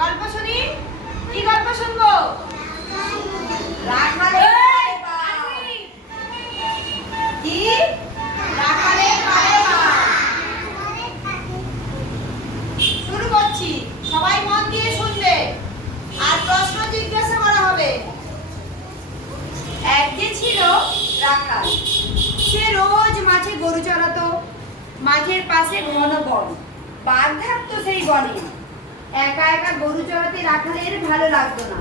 গল্প শুনি। কি গল্প শুনবো? রাখালের কি? রাখালের পায়ে শুরু করছি, সবাই মন দিয়ে শুনবে আর প্রশ্ন জিজ্ঞাসা করা হবে। এক যে ছিল রাখাল, সে রোজ মাঠে গরু চড়াতো। মাঠের পাশে ঘন বন, বাঘ থাকতো সেই বনে। একা একা গরু চড়াতে রাখালের ভালো লাগতো না,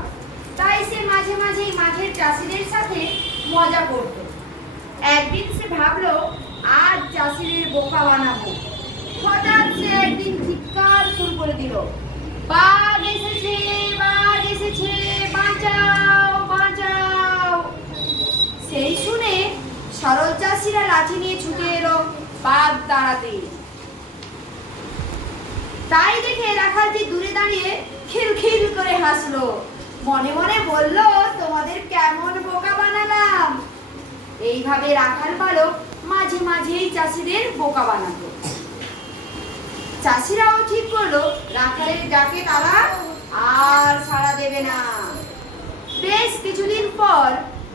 তাই সে মাঝে মাঝেই মাঠের চাষিদের সাথে মজা করত। একদিন সে ভাবলো আজ চাষিদের বোকা বানাবো। হঠাৎ সে একদিন চিৎকার শুরু করে দিল, বাঘ এসেছে, বাঘ এসেছে, বাঁচাও বাঁচাও। সেই শুনে সরল চাষিরা লাঠি নিয়ে ছুটে এলো বাঘ তাড়াতে। তাই দেখে রাখালটি দূরে দাঁড়িয়ে খিলখিল করে হাসলো, মনে মনে বলল, তোমাদের কেমন বোকা বানালাম। এইভাবে রাখাল বালক মাঝে মাঝেই চাষিদের বোকা বানাতো। চাষিরাও ঠিক করলো রাখালের ডাকে তারা আর সাড়া দেবে না। বেশ কিছুদিন পর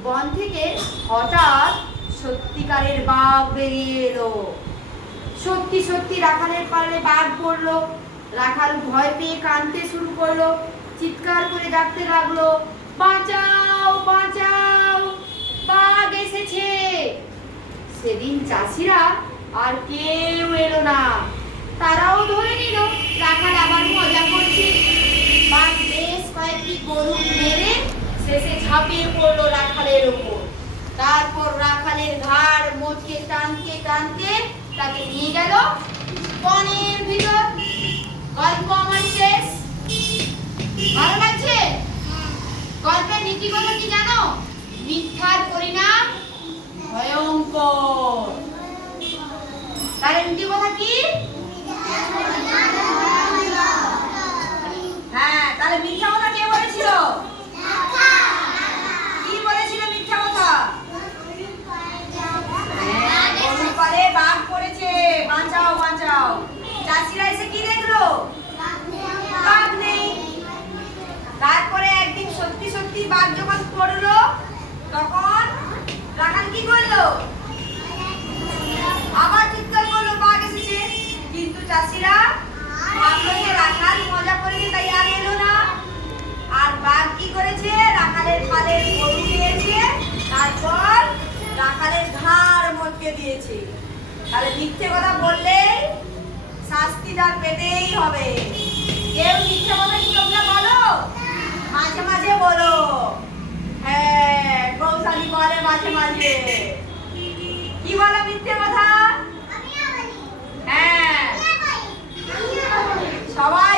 বন থেকে হঠাৎ সত্যিকারের বাঘ বেরিয়ে এলো। সত্যি সত্যি রাখালের পালে বাঘ পড়লো। রাখাল ভয় পেয়ে কাঁদতে শুরু করলো, চিৎকার করে ডাকতে লাগলো, বাঁচাও বাঁচাও, বাঘ এসেছে। সেদিন চাষিরা আর কেউ এলো না। তারাও ধরে নিল রাখাল আবার মজা করছে। বাঘ বেশ কয়েকটি গরু মেরে শেষে ঝাঁপিয়ে পড়লো রাখালের উপর। তারপর রাখালের ঘাড় মোটকে টানতে টানতে তাকে নিয়ে গেল বনের ভিতর। গল্প আমার শেষ। ভালো লাগছে? গল্পের নীতি কথা কি জানো? মিথ্যার পরিণাম ভয়ঙ্কর। তাহলে নীতি কথা কি? হ্যাঁ, তাহলে মিথ্যা কথা কে বলেছিল? কি বলেছিল মিথ্যা কথা? গরুর পালে বাঘ পড়েছে, বাঁচাও বাঁচাও। চাষিরা এসে কি দেখলো? বাঘ নেই। তারপরে একদিন সত্যি সত্যি বাঘ যখন পড়লো, তখন রাখাল কি করলো? আবার চিৎকার করলো, বাঘ এসেছে। কিন্তু চাষিরা ভাবলো যে রাখাল মজা করেছে, তাই আর এলো না। আর বাঘ কি করেছে? রাখালের পালের গরু খেয়েছে, তারপর রাখালের ঘাড় মটকে দিয়েছে। তাহলে মিথ্যে কথা বললে শাস্তি তার পেতেই হবে। কেউ মিথ্যে কথা কি তোমরা বলো? মাঝে মাঝে বলো। হ্যাঁ, কৌশলী বলে মাঝে মাঝে। কি বলো মিথ্যে কথা? হ্যাঁ, সবাই